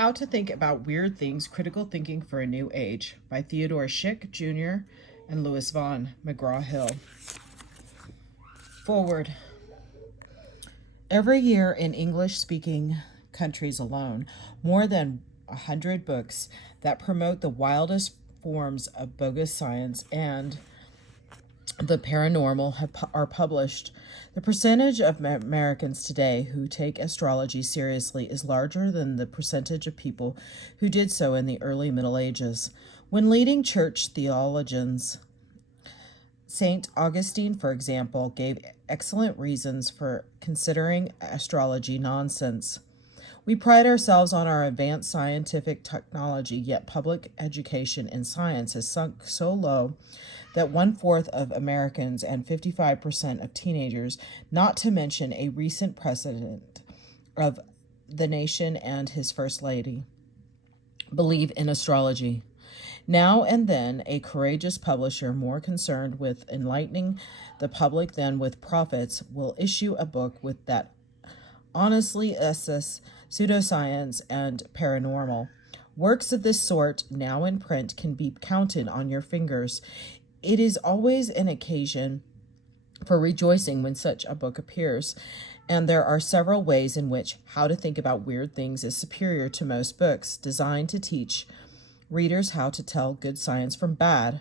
How to Think About Weird Things, Critical Thinking for a New Age by Theodore Schick, Jr. and Louis Vaughn, McGrawhill. Forward. Every year in English-speaking countries alone, more than 100 books that promote the wildest forms of bogus science and the paranormal are published. The percentage of Americans today who take astrology seriously is larger than the percentage of people who did so in the early Middle Ages. When leading church theologians, St. Augustine, for example, gave excellent reasons for considering astrology nonsense. We pride ourselves on our advanced scientific technology, yet public education in science has sunk so low that 1/4 of Americans and 55% of teenagers, not to mention a recent president of the nation and his first lady, believe in astrology. Now and then, a courageous publisher more concerned with enlightening the public than with profits will issue a book with that honestly assess pseudoscience and paranormal. Works of this sort, now in print, can be counted on your fingers. It is always an occasion for rejoicing when such a book appears, and there are several ways in which How to Think About Weird Things is superior to most books designed to teach readers how to tell good science from bad.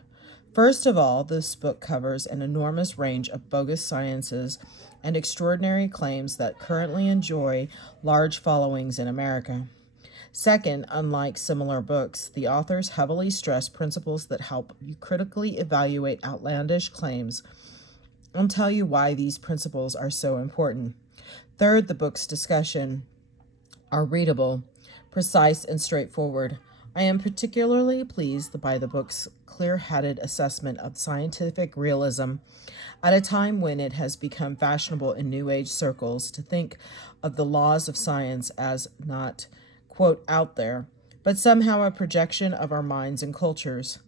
First of all, this book covers an enormous range of bogus sciences and extraordinary claims that currently enjoy large followings in America. Second, unlike similar books, the authors heavily stress principles that help you critically evaluate outlandish claims and tell you why these principles are so important. Third, the book's discussion are readable, precise, and straightforward. I am particularly pleased by the book's clear-headed assessment of scientific realism at a time when it has become fashionable in New Age circles to think of the laws of science as not, quote, out there, but somehow a projection of our minds and cultures.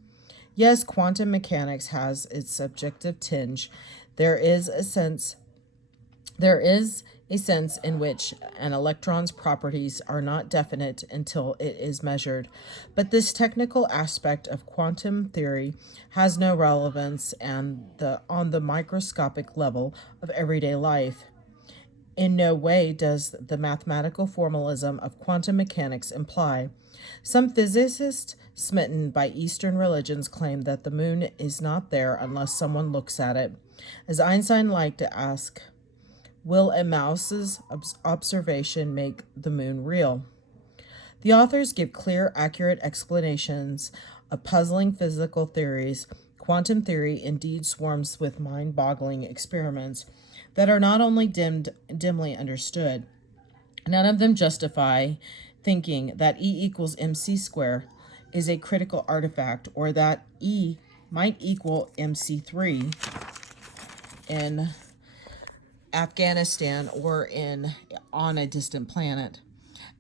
Yes, quantum mechanics has its subjective tinge. There is a sense in which an electron's properties are not definite until it is measured. But this technical aspect of quantum theory has no relevance on the microscopic level of everyday life. In no way does the mathematical formalism of quantum mechanics imply. Some physicists smitten by Eastern religions claim that the moon is not there unless someone looks at it. As Einstein liked to ask, will a mouse's observation make the moon real? The authors give clear, accurate explanations of puzzling physical theories. Quantum theory indeed swarms with mind-boggling experiments that are not only dimly understood. None of them justify thinking that E equals mc squared is a critical artifact, or that E might equal mc3 in Afghanistan or on a distant planet.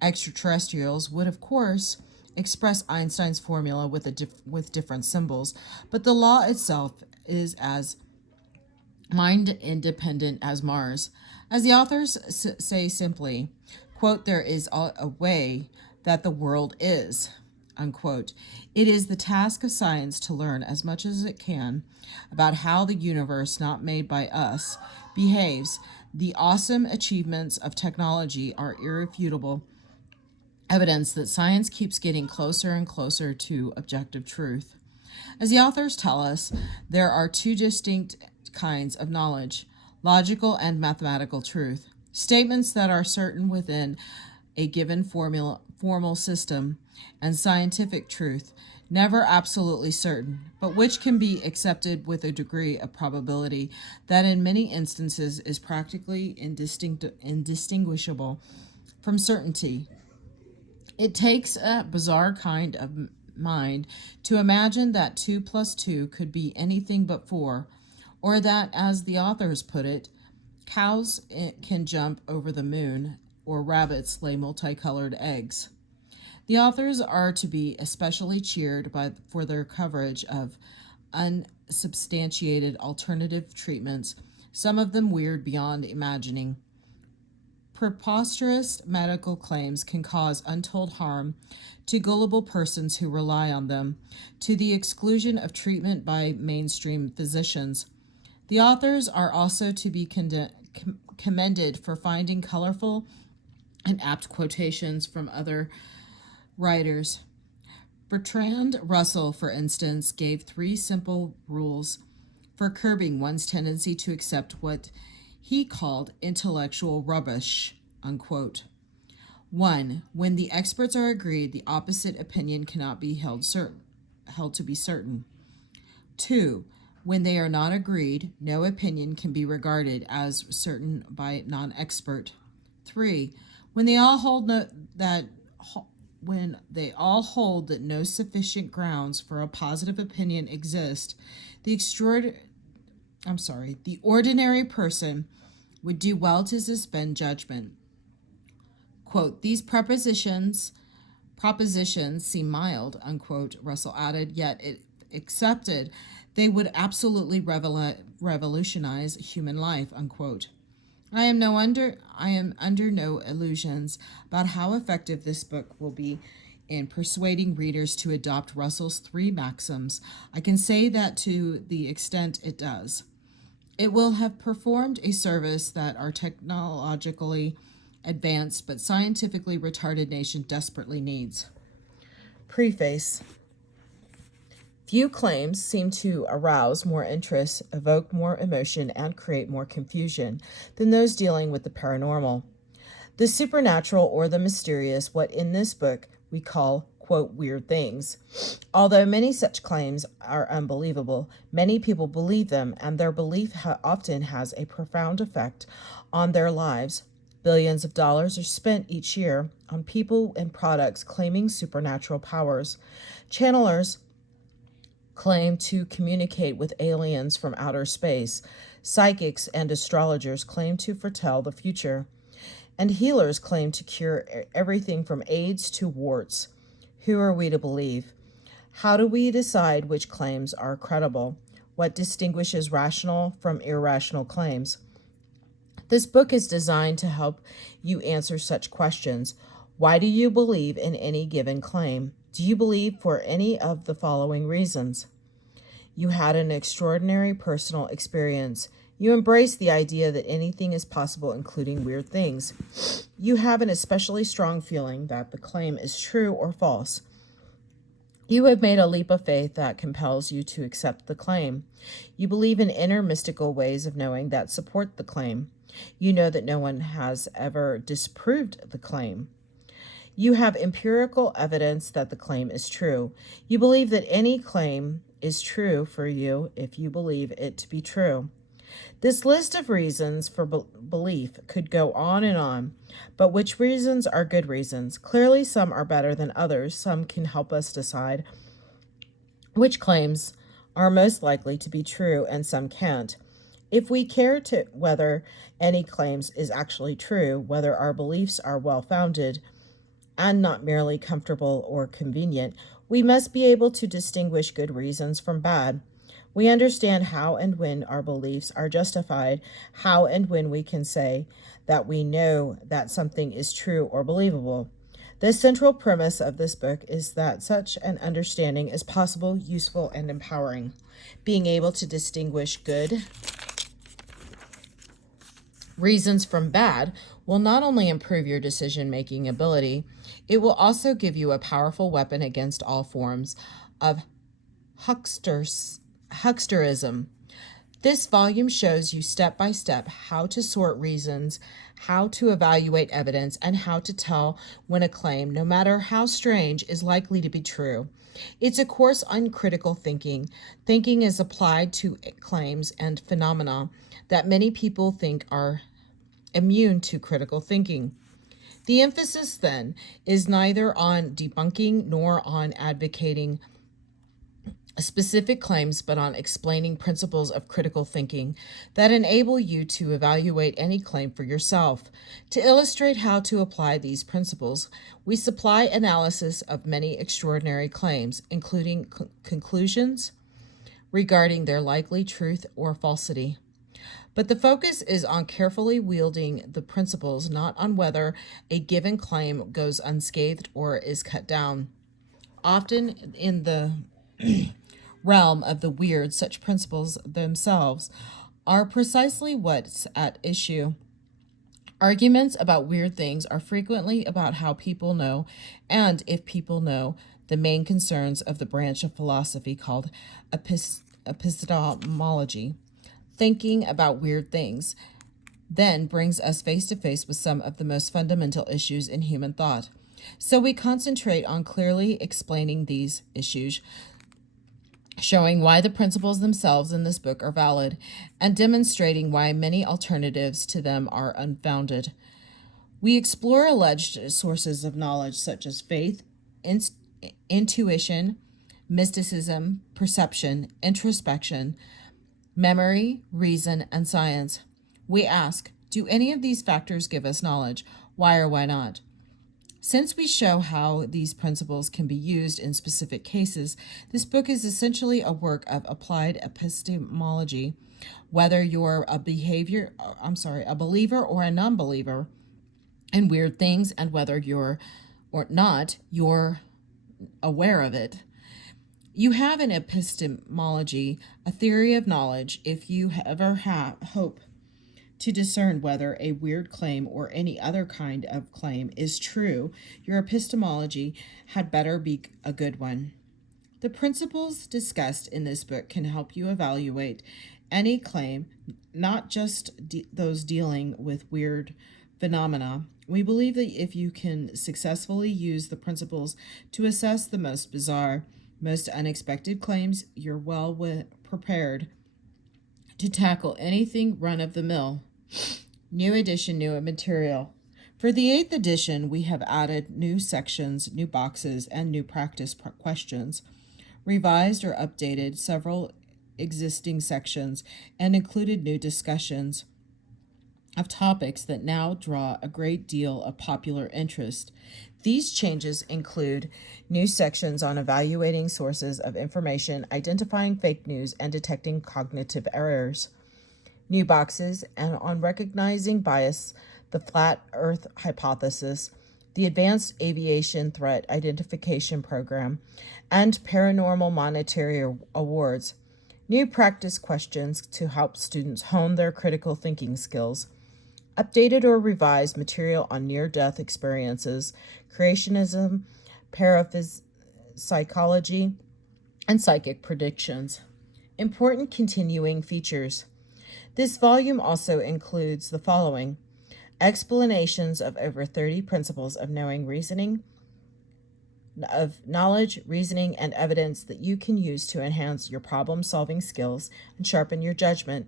Extraterrestrials would, of course, express Einstein's formula with different symbols, but the law itself is as mind-independent as Mars. As the authors say simply, quote, there is a way that the world is, unquote. It is the task of science to learn as much as it can about how the universe, not made by us, behaves. The awesome achievements of technology are irrefutable evidence that science keeps getting closer and closer to objective truth. As the authors tell us, there are two distinct kinds of knowledge: logical and mathematical truth. Statements that are certain within a given formal system, and scientific truth, never absolutely certain, but which can be accepted with a degree of probability that in many instances is practically indistinguishable from certainty. It takes a bizarre kind of mind to imagine that 2 plus 2 could be anything but 4, or that, as the authors put it, cows can jump over the moon, or rabbits lay multicolored eggs. The authors are to be especially cheered for their coverage of unsubstantiated alternative treatments, some of them weird beyond imagining. preposterous medical claims can cause untold harm to gullible persons who rely on them, to the exclusion of treatment by mainstream physicians. The authors are also to be commended for finding colorful and apt quotations from other writers. Bertrand Russell, for instance, gave 3 simple rules for curbing one's tendency to accept what he called intellectual rubbish, unquote. 1. When the experts are agreed, the opposite opinion cannot be held to be certain. 2. When they are not agreed, no opinion can be regarded as certain by non-expert. 3. When they all hold that no sufficient grounds for a positive opinion exist, the ordinary person would do well to suspend judgment. Quote, these propositions seem mild, unquote, Russell added, yet if accepted, they would absolutely revolutionize human life, unquote. I am under no illusions about how effective this book will be in persuading readers to adopt Russell's 3 maxims. I can say that to the extent it does, it will have performed a service that our technologically advanced but scientifically retarded nation desperately needs. Preface. Few claims seem to arouse more interest, evoke more emotion, and create more confusion than those dealing with the paranormal, the supernatural, or the mysterious, what in this book we call, quote, weird things. Although many such claims are unbelievable, many people believe them, and their belief often has a profound effect on their lives. Billions of dollars are spent each year on people and products claiming supernatural powers. Channelers claim to communicate with aliens from outer space. Psychics and astrologers claim to foretell the future. And healers claim to cure everything from AIDS to warts. Who are we to believe? How do we decide which claims are credible? What distinguishes rational from irrational claims? This book is designed to help you answer such questions. Why do you believe in any given claim? Do you believe for any of the following reasons? You had an extraordinary personal experience. You embrace the idea that anything is possible, including weird things. You have an especially strong feeling that the claim is true or false. You have made a leap of faith that compels you to accept the claim. You believe in inner mystical ways of knowing that support the claim. You know that no one has ever disproved the claim. You have empirical evidence that the claim is true. You believe that any claim is true for you if you believe it to be true. This list of reasons for belief could go on and on, but which reasons are good reasons? Clearly, some are better than others. Some can help us decide which claims are most likely to be true, and some can't. If we care to whether any claims is actually true, whether our beliefs are well-founded and not merely comfortable or convenient, we must be able to distinguish good reasons from bad. We understand how and when our beliefs are justified, how and when we can say that we know that something is true or believable. The central premise of this book is that such an understanding is possible, useful, and empowering. Being able to distinguish good reasons from bad will not only improve your decision-making ability, it will also give you a powerful weapon against all forms of hucksterism. This volume shows you step by step how to sort reasons, how to evaluate evidence, and how to tell when a claim, no matter how strange, is likely to be true. It's a course on critical thinking. Thinking is applied to claims and phenomena that many people think are immune to critical thinking. The emphasis, then, is neither on debunking nor on advocating specific claims, but on explaining principles of critical thinking that enable you to evaluate any claim for yourself. To illustrate how to apply these principles, we supply analysis of many extraordinary claims, including conclusions regarding their likely truth or falsity. But the focus is on carefully wielding the principles, not on whether a given claim goes unscathed or is cut down. Often in the realm of the weird, such principles themselves are precisely what's at issue. Arguments about weird things are frequently about how people know, and if people know, the main concerns of the branch of philosophy called epistemology. Thinking about weird things then brings us face to face with some of the most fundamental issues in human thought. So we concentrate on clearly explaining these issues, showing why the principles themselves in this book are valid, and demonstrating why many alternatives to them are unfounded. We explore alleged sources of knowledge such as faith, intuition, mysticism, perception, introspection, memory, reason, and science. We ask, do any of these factors give us knowledge? Why or why not? Since we show how these principles can be used in specific cases, this book is essentially a work of applied epistemology. Whether you're a believer or a non-believer in weird things, and whether you're or not, you're aware of it. You have an epistemology, a theory of knowledge, if you ever hope to discern whether a weird claim or any other kind of claim is true, your epistemology had better be a good one. The principles discussed in this book can help you evaluate any claim, not just those dealing with weird phenomena. We believe that if you can successfully use the principles to assess the most bizarre, most unexpected claims, you're well prepared to tackle anything run-of-the-mill. New edition, new material. For the 8th edition, we have added new sections, new boxes, and new practice questions, revised or updated several existing sections, and included new discussions of topics that now draw a great deal of popular interest. These changes include new sections on evaluating sources of information, identifying fake news, and detecting cognitive errors. New boxes and on recognizing bias, the flat earth hypothesis, the Advanced Aviation Threat Identification Program, and Paranormal Monetary Awards. New practice questions to help students hone their critical thinking skills. Updated or revised material on near-death experiences, creationism, parapsychology, and psychic predictions. Important continuing features. This volume also includes the following: explanations of over 30 principles of knowledge, reasoning, and evidence that you can use to enhance your problem-solving skills and sharpen your judgment.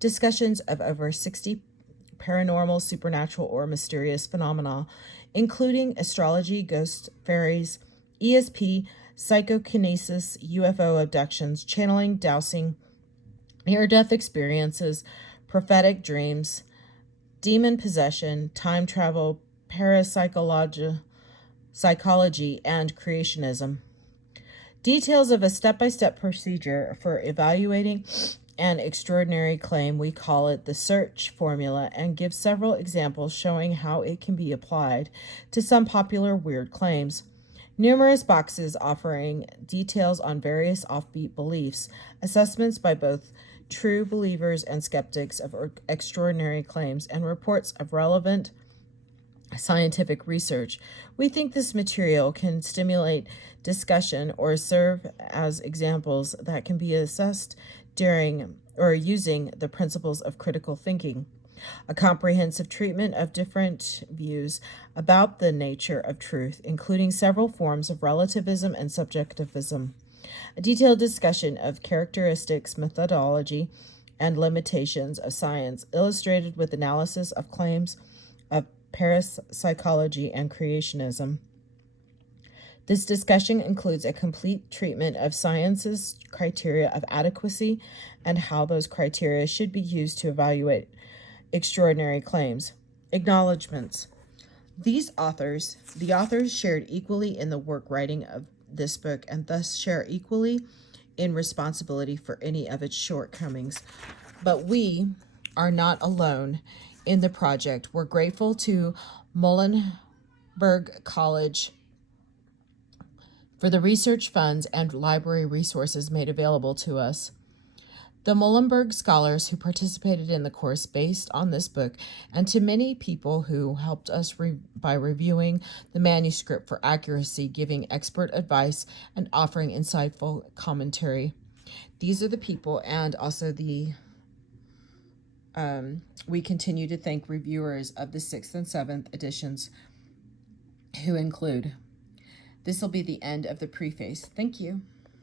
Discussions of over 60 paranormal, supernatural, or mysterious phenomena, including astrology, ghosts, fairies, ESP, psychokinesis, UFO abductions, channeling, dowsing, near-death experiences, prophetic dreams, demon possession, time travel, parapsychology, and creationism. Details of a step-by-step procedure for evaluating an extraordinary claim. We call it the search formula, and give several examples showing how it can be applied to some popular weird claims. Numerous boxes offering details on various offbeat beliefs, assessments by both true believers and skeptics of extraordinary claims, and reports of relevant scientific research. We think this material can stimulate discussion or serve as examples that can be assessed during or using the principles of critical thinking. A comprehensive treatment of different views about the nature of truth, including several forms of relativism and subjectivism. A detailed discussion of characteristics, methodology, and limitations of science, illustrated with analysis of claims of parapsychology and creationism. This discussion includes a complete treatment of science's criteria of adequacy and how those criteria should be used to evaluate extraordinary claims. Acknowledgments. The authors shared equally in the work writing of this book, and thus share equally in responsibility for any of its shortcomings. But we are not alone in the project. We're grateful to Muhlenberg College for the research funds and library resources made available to us. The Muhlenberg scholars who participated in the course based on this book, and to many people who helped us by reviewing the manuscript for accuracy, giving expert advice, and offering insightful commentary. These are the people, and also we continue to thank reviewers of the 6th and 7th editions who include. This will be the end of the preface. Thank you.